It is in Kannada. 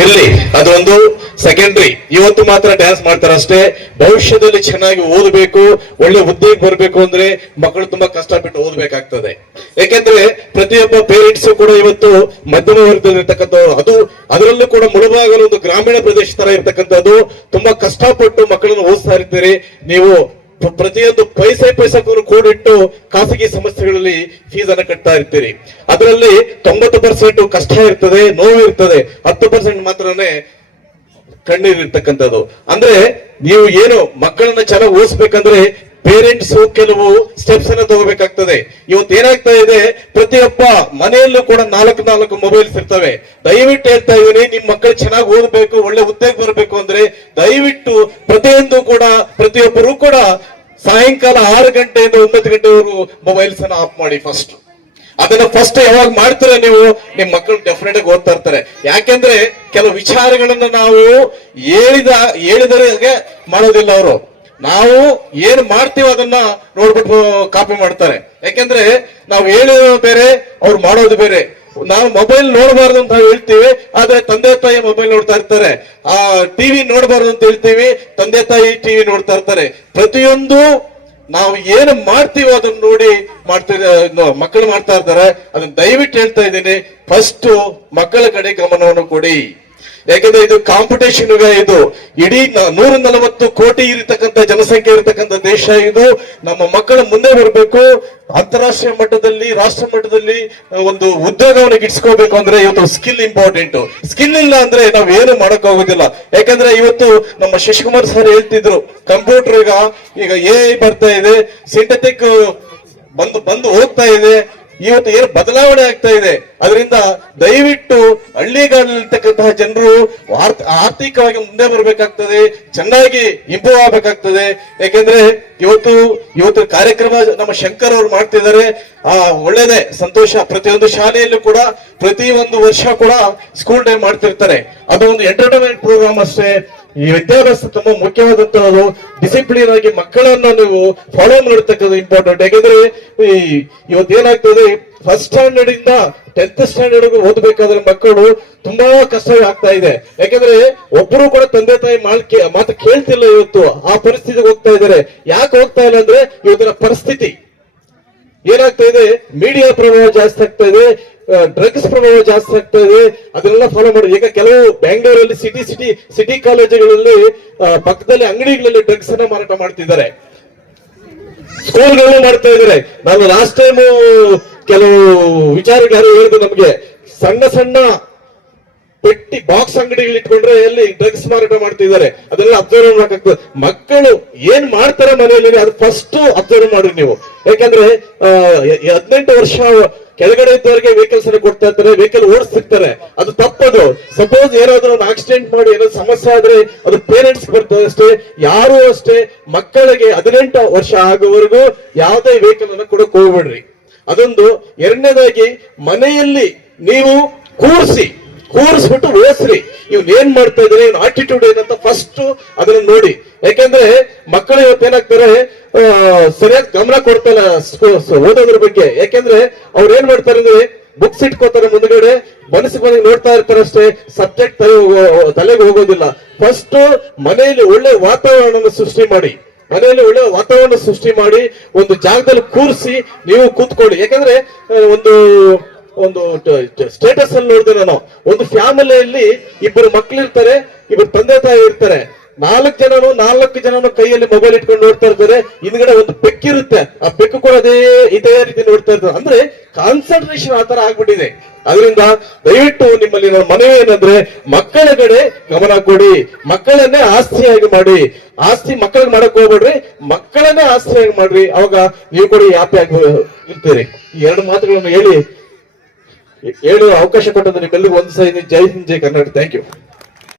ಇರ್ಲಿ, ಅದೊಂದು ಸೆಕೆಂಡ್ರಿ. ಇವತ್ತು ಮಾತ್ರ ಡ್ಯಾನ್ಸ್ ಮಾಡ್ತಾರೆ ಅಷ್ಟೇ. ಭವಿಷ್ಯದಲ್ಲಿ ಚೆನ್ನಾಗಿ ಓದಬೇಕು, ಒಳ್ಳೆ ಹುದ್ದೆಗೆ ಬರಬೇಕು ಅಂದ್ರೆ ಮಕ್ಕಳು ತುಂಬಾ ಕಷ್ಟಪಟ್ಟು ಓದಬೇಕಾಗ್ತದೆ. ಯಾಕೆಂದ್ರೆ ಪ್ರತಿಯೊಬ್ಬ ಪೇರೆಂಟ್ಸ್ ಕೂಡ ಇವತ್ತು ಮಧ್ಯಮ ವರ್ಗದಲ್ಲಿರ್ತಕ್ಕಂಥವ್ರು, ಅದು ಅದರಲ್ಲೂ ಕೂಡ ಮುಳುಬಾಗಲು ಒಂದು ಗ್ರಾಮೀಣ ಪ್ರದೇಶ ತರ ಇರ್ತಕ್ಕಂಥದ್ದು. ತುಂಬಾ ಕಷ್ಟಪಟ್ಟು ಮಕ್ಕಳನ್ನು ಓದಿಸ್ತಾ ಇರ್ತೀರಿ ನೀವು. ಪ್ರತಿಯೊಂದು ಪೈಸೆ ಕೂಡಿಟ್ಟು ಖಾಸಗಿ ಸಂಸ್ಥೆಗಳಲ್ಲಿ ಫೀಸ್ ಅನ್ನು ಕಟ್ತಾ ಇರ್ತೀರಿ. ಅದರಲ್ಲಿ 90% ಕಷ್ಟ ಇರ್ತದೆ, ನೋವು ಇರ್ತದೆ, 10% ಮಾತ್ರನೇ ಕಣ್ಣೀರಿರ್ತಕ್ಕಂಥದ್ದು. ಅಂದ್ರೆ ನೀವು ಏನು ಮಕ್ಕಳನ್ನ ಚೆನ್ನಾಗಿ ಓದಿಸ್ಬೇಕಂದ್ರೆ ಪೇರೆಂಟ್ಸ್ ಕೆಲವು ಸ್ಟೆಪ್ಸ್ ಅನ್ನ ತಗೋಬೇಕಾಗ್ತದೆ. ಇವತ್ತು ಏನಾಗ್ತಾ ಇದೆ, ಪ್ರತಿಯೊಬ್ಬ ಮನೆಯಲ್ಲೂ ಕೂಡ 4 ಮೊಬೈಲ್ಸ್ ಇರ್ತವೆ. ದಯವಿಟ್ಟು ಹೇಳ್ತಾ ಇದೀನಿ, ನಿಮ್ ಮಕ್ಕಳು ಚೆನ್ನಾಗಿ ಓದಬೇಕು, ಒಳ್ಳೆ ಹುದ್ದೆಗೆ ಬರಬೇಕು ಅಂದ್ರೆ ದಯವಿಟ್ಟು ಪ್ರತಿಯೊಬ್ಬರು ಕೂಡ ಸಾಯಂಕಾಲ 6 ಗಂಟೆಯಿಂದ 9 ಗಂಟೆವರೆಗೂ ಮೊಬೈಲ್ಸ್ ಅನ್ನ ಆಫ್ ಮಾಡಿ. ಅದನ್ನ ಫಸ್ಟ್ ಯಾವಾಗ ಮಾಡ್ತೀರಾ ನೀವು, ನಿಮ್ ಮಕ್ಕಳು ಡೆಫಿನೆಟ್ ಆಗಿ ಓದ್ತಾ ಇರ್ತಾರೆ. ಯಾಕೆಂದ್ರೆ ಕೆಲವು ವಿಚಾರಗಳನ್ನ ನಾವು ಹೇಳಿದರೆ ಮಾಡೋದಿಲ್ಲ ಅವರು. ನಾವು ಏನ್ ಮಾಡ್ತೀವೋ ಅದನ್ನ ನೋಡ್ಬಿಟ್ಟು ಕಾಪಿ ಮಾಡ್ತಾರೆ. ಯಾಕೆಂದ್ರೆ ನಾವು ಹೇಳಿರೋದು ಬೇರೆ, ಅವ್ರು ಮಾಡೋದು ಬೇರೆ. ನಾವು ಮೊಬೈಲ್ ನೋಡಬಾರ್ದು ಅಂತ ಹೇಳ್ತೀವಿ, ಆದ್ರೆ ತಂದೆ ತಾಯಿ ಮೊಬೈಲ್ ನೋಡ್ತಾ ಇರ್ತಾರೆ. ಟಿವಿ ನೋಡಬಾರ್ದು ಅಂತ ಹೇಳ್ತೀವಿ, ತಂದೆ ತಾಯಿ ಟಿವಿ ನೋಡ್ತಾ ಇರ್ತಾರೆ. ಪ್ರತಿಯೊಂದು ನಾವು ಏನು ಮಾಡ್ತೀವೋ ಅದನ್ನ ನೋಡಿ ಮಕ್ಕಳು ಮಾಡ್ತಾ ಇರ್ತಾರೆ. ಅದನ್ನ ದಯವಿಟ್ಟು ಹೇಳ್ತಾ ಇದ್ದೀನಿ, ಫಸ್ಟ್ ಮಕ್ಕಳ ಕಡೆ ಗಮನವನ್ನು ಕೊಡಿ. ಯಾಕಂದ್ರೆ ಇದು ಕಾಂಪಿಟೇಷನ್ ಯುಗ. ಇದು ಇಡೀ 140 ಕೋಟಿ ಇರತಕ್ಕಂಥ ಜನಸಂಖ್ಯೆ ಇರತಕ್ಕಂಥ ದೇಶ ಇದು. ನಮ್ಮ ಮಕ್ಕಳು ಮುಂದೆ ಬರಬೇಕು, ಅಂತಾರಾಷ್ಟ್ರೀಯ ಮಟ್ಟದಲ್ಲಿ, ರಾಷ್ಟ್ರ ಮಟ್ಟದಲ್ಲಿ ಒಂದು ಉದ್ಯೋಗವನ್ನು ಗಿಟ್ಸ್ಕೋಬೇಕು ಅಂದ್ರೆ ಇವತ್ತು ಸ್ಕಿಲ್ ಇಂಪಾರ್ಟೆಂಟ್. ಸ್ಕಿಲ್ ಇಲ್ಲ ಅಂದ್ರೆ ನಾವ್ ಏನು ಮಾಡಕ್ ಆಗೋದಿಲ್ಲ. ಯಾಕಂದ್ರೆ ಇವತ್ತು ನಮ್ಮ ಶಶಿಕುಮಾರ್ ಸರ್ ಹೇಳ್ತಿದ್ರು, ಕಂಪ್ಯೂಟರ್ ಈಗ AI ಬರ್ತಾ ಇದೆ, ಸಿಂಥೆಟಿಕ್ ಬಂದು ಹೋಗ್ತಾ ಇದೆ. ಇವತ್ತು ಏನು ಬದಲಾವಣೆ ಆಗ್ತಾ ಇದೆ. ಅದರಿಂದ ದಯವಿಟ್ಟು ಹಳ್ಳಿಗಳಲ್ಲಿರ್ತಕ್ಕಂತಹ ಜನರು ಆರ್ಥಿಕವಾಗಿ ಮುಂದೆ ಬರಬೇಕಾಗ್ತದೆ, ಚೆನ್ನಾಗಿ ಇಂಪ್ರೂವ್ ಆಗಬೇಕಾಗ್ತದೆ. ಯಾಕೆಂದ್ರೆ ಇವತ್ತು ಕಾರ್ಯಕ್ರಮ ನಮ್ಮ ಶಂಕರ್ ಅವರು ಮಾಡ್ತಿದ್ದಾರೆ, ಒಳ್ಳೇದೇ, ಸಂತೋಷ. ಪ್ರತಿಯೊಂದು ಶಾಲೆಯಲ್ಲೂ ಕೂಡ ಪ್ರತಿ ಒಂದು ವರ್ಷ ಕೂಡ ಸ್ಕೂಲ್ ಡೇ ಮಾಡ್ತಿರ್ತಾರೆ. ಅದು ಒಂದು ಎಂಟರ್ಟೈನ್ಮೆಂಟ್ ಪ್ರೋಗ್ರಾಮ್ ಅಷ್ಟೇ. ಈ ವಿದ್ಯಾಭ್ಯಾಸ ತುಂಬಾ ಮುಖ್ಯವಾದಂತಹದ್ದು. ಡಿಸಿಪ್ಲಿನ್ ಆಗಿ ಮಕ್ಕಳನ್ನ ನೀವು ಫಾಲೋ ಮಾಡತಕ್ಕದ್ದು ಇಂಪಾರ್ಟೆಂಟ್. ಯಾಕಂದ್ರೆ ಇವತ್ತು ಏನಾಗ್ತದೆ, ಫಸ್ಟ್ ಸ್ಟ್ಯಾಂಡರ್ಡ್ ಇಂದ 10th ಸ್ಟ್ಯಾಂಡರ್ಡ್ ಓದಬೇಕಾದ್ರೆ ಮಕ್ಕಳು ತುಂಬಾ ಕಷ್ಟ ಆಗ್ತಾ ಇದೆ. ಯಾಕಂದ್ರೆ ಒಬ್ಬರು ಕೂಡ ತಂದೆ ತಾಯಿ ಮಾತು ಕೇಳ್ತಿಲ್ಲ. ಇವತ್ತು ಆ ಪರಿಸ್ಥಿತಿಗೆ ಹೋಗ್ತಾ ಇದ್ದಾರೆ. ಯಾಕೆ ಹೋಗ್ತಾ ಇಲ್ಲ ಅಂದ್ರೆ ಇವತ್ತಿನ ಪರಿಸ್ಥಿತಿ ಏನಾಗ್ತಾ ಇದೆ, ಮೀಡಿಯಾ ಪ್ರಭಾವ ಜಾಸ್ತಿ ಆಗ್ತಾ ಇದೆ, ಡ್ರಗ್ಸ್ ಪ್ರಭಾವ ಜಾಸ್ತಿ ಆಗ್ತಾ ಇದೆ. ಅದನ್ನೆಲ್ಲ ಫಾಲೋ ಮಾಡಿ. ಈಗ ಕೆಲವು ಬ್ಯಾಂಗ್ಳೂರಲ್ಲಿ ಸಿಟಿ ಕಾಲೇಜುಗಳಲ್ಲಿ ಪಕ್ಕದಲ್ಲಿ ಅಂಗಡಿಗಳಲ್ಲಿ ಡ್ರಗ್ಸ್ ಅನ್ನ ಮಾರಾಟ ಮಾಡ್ತಿದ್ದಾರೆ, ಸ್ಕೂಲ್ಗಳಲ್ಲೂ ಮಾಡ್ತಾ ಇದ್ದಾರೆ. ನಾನು ಲಾಸ್ಟ್ ಟೈಮ್ ಕೆಲವು ವಿಚಾರಗಳು ಹೇಳಿದ್ರು, ನಮ್ಗೆ ಸಣ್ಣ ಪೆಟ್ಟಿ ಬಾಕ್ಸ್ ಅಂಗಡಿಗಳು ಇಟ್ಕೊಂಡ್ರೆ ಎಲ್ಲಿ ಡ್ರಗ್ಸ್ ಮಾರಾಟ ಮಾಡ್ತಿದ್ದಾರೆ. ಅದೆಲ್ಲ ಅಬ್ಸರ್ವ್ ಮಾಡಬೇಕಾಗ್ತದೆ. ಮಕ್ಕಳು ಏನ್ ಮಾಡ್ತಾರೆ ಮನೆಯಲ್ಲಿ ಅದು ಫಸ್ಟ್ ಅಬ್ಸರ್ವ್ ಮಾಡ್ರಿ ನೀವು. ಯಾಕಂದ್ರೆ 18 ವರ್ಷ ಕೆಳಗಡೆ ಇದ್ದವರಿಗೆ ವೆಹಿಕಲ್ಸ್ ಅನ್ನು ಕೊಡ್ತಾ ಇರ್ತಾರೆ, ವೆಹಿಕಲ್ ಓಡಿಸ್ತಿರ್ತಾರೆ. ಅದು ತಪ್ಪದು. ಸಪೋಸ್ ಏನಾದ್ರು ಒಂದು ಆಕ್ಸಿಡೆಂಟ್ ಮಾಡಿ ಏನಾದ್ರು ಸಮಸ್ಯೆ ಆದ್ರೆ ಅದು ಪೇರೆಂಟ್ಸ್ ಬರ್ತದೆ ಅಷ್ಟೇ. ಯಾರು ಅಷ್ಟೇ ಮಕ್ಕಳಿಗೆ 18 ವರ್ಷ ಆಗುವವರೆಗೂ ಯಾವುದೇ ವೆಹಿಕಲ್ ಅನ್ನು ಕೊಡಕ್ ಹೋಗ್ಬೇಡ್ರಿ. ಅದೊಂದು. ಎರಡನೇದಾಗಿ ಮನೆಯಲ್ಲಿ ನೀವು ಕೂರಿಸ್ಬಿಟ್ಟು ಓದಿಸ್ರಿ. ಇವ್ನ ಏನ್ ಮಾಡ್ತಾ ಇದ್ರೆ, ಇವ್ನ ಆಟಿಟ್ಯೂಡ್ ಏನಂತ ಫಸ್ಟ್ ಅದನ್ನ ನೋಡಿ. ಯಾಕೆಂದ್ರೆ ಮಕ್ಕಳು ಇವತ್ತೇನಾಗ್ತಾರೆ, ಸರಿಯಾಗಿ ಗಮನ ಕೊಡ್ತಾರ ಓದೋದ್ರ ಬಗ್ಗೆ. ಯಾಕೆಂದ್ರೆ ಅವ್ರು ಏನ್ ಮಾಡ್ತಾರೆ ಅಂದ್ರೆ ಬುಕ್ಸ್ ಇಟ್ಕೋತಾರೆ ಮುಂದ್ಗಡೆ, ಮನಸ್ಸಿಗೆ ನೋಡ್ತಾ ಇರ್ತಾರೆ ಅಷ್ಟೇ, ಸಬ್ಜೆಕ್ಟ್ ತಲೆಗೆ ಹೋಗೋದಿಲ್ಲ. ಫಸ್ಟ್ ಮನೆಯಲ್ಲಿ ಒಳ್ಳೆ ವಾತಾವರಣವನ್ನು ಸೃಷ್ಟಿ ಮಾಡಿ, ಒಂದು ಜಾಗದಲ್ಲಿ ಕೂರಿಸಿ ನೀವು ಕೂತ್ಕೊಳ್ಳಿ. ಯಾಕಂದ್ರೆ ಒಂದು ಸ್ಟೇಟಸ್ ಅಲ್ಲಿ ನೋಡಿದೆ ನಾನು, ಒಂದು ಫ್ಯಾಮಿಲಿಯಲ್ಲಿ 2 ಮಕ್ಕಳಿರ್ತಾರೆ, 2 ತಂದೆ ತಾಯಿ ಇರ್ತಾರೆ. 4 ಜನನು ಕೈಯಲ್ಲಿ ಮೊಬೈಲ್ ಇಟ್ಕೊಂಡು ನೋಡ್ತಾ ಇರ್ತಾರೆ. ಹಿಂದ್ಗಡೆ ಒಂದು ಬೆಕ್ಕಿರುತ್ತೆ, ಆ ಬೆಕ್ಕು ಕೂಡ ಇದೇ ರೀತಿ ನೋಡ್ತಾ ಇರ್ತಾರೆ. ಅಂದ್ರೆ ಕಾನ್ಸಂಟ್ರೇಷನ್ ಆತರ ಆಗ್ಬಿಟ್ಟಿದೆ. ಅದರಿಂದ ದಯವಿಟ್ಟು ನಿಮ್ಮಲ್ಲಿ ನನ್ನ ಮನವಿ ಏನಂದ್ರೆ, ಮಕ್ಕಳ ಕಡೆ ಗಮನ ಕೊಡಿ, ಮಕ್ಕಳನ್ನೇ ಆಸ್ತಿಯಾಗಿ ಮಾಡಿ. ಆಸ್ತಿ ಮಕ್ಕಳಿಗೆ ಮಾಡಕ್ ಹೋಗ್ಬೇಡ್ರಿ, ಮಕ್ಕಳನ್ನೇ ಆಸ್ತಿಯಾಗಿ ಮಾಡ್ರಿ. ಅವಾಗ ನೀವು ಕೂಡ ಹ್ಯಾಪಿ ಆಗಿ ಇರ್ತೀರಿ. ಈ 2 ಮಾತುಗಳನ್ನು ಹೇಳಿ ಅವಕಾಶ ಕೊಟ್ಟದ್ದು ನಿಮ್ಮೆಲ್ಲರಿಗೂ ಒಂದು ಸರಿ ಜೈ ಹಿಂದ್, ಜೈ ಕರ್ನಾಟಕ. Thank you.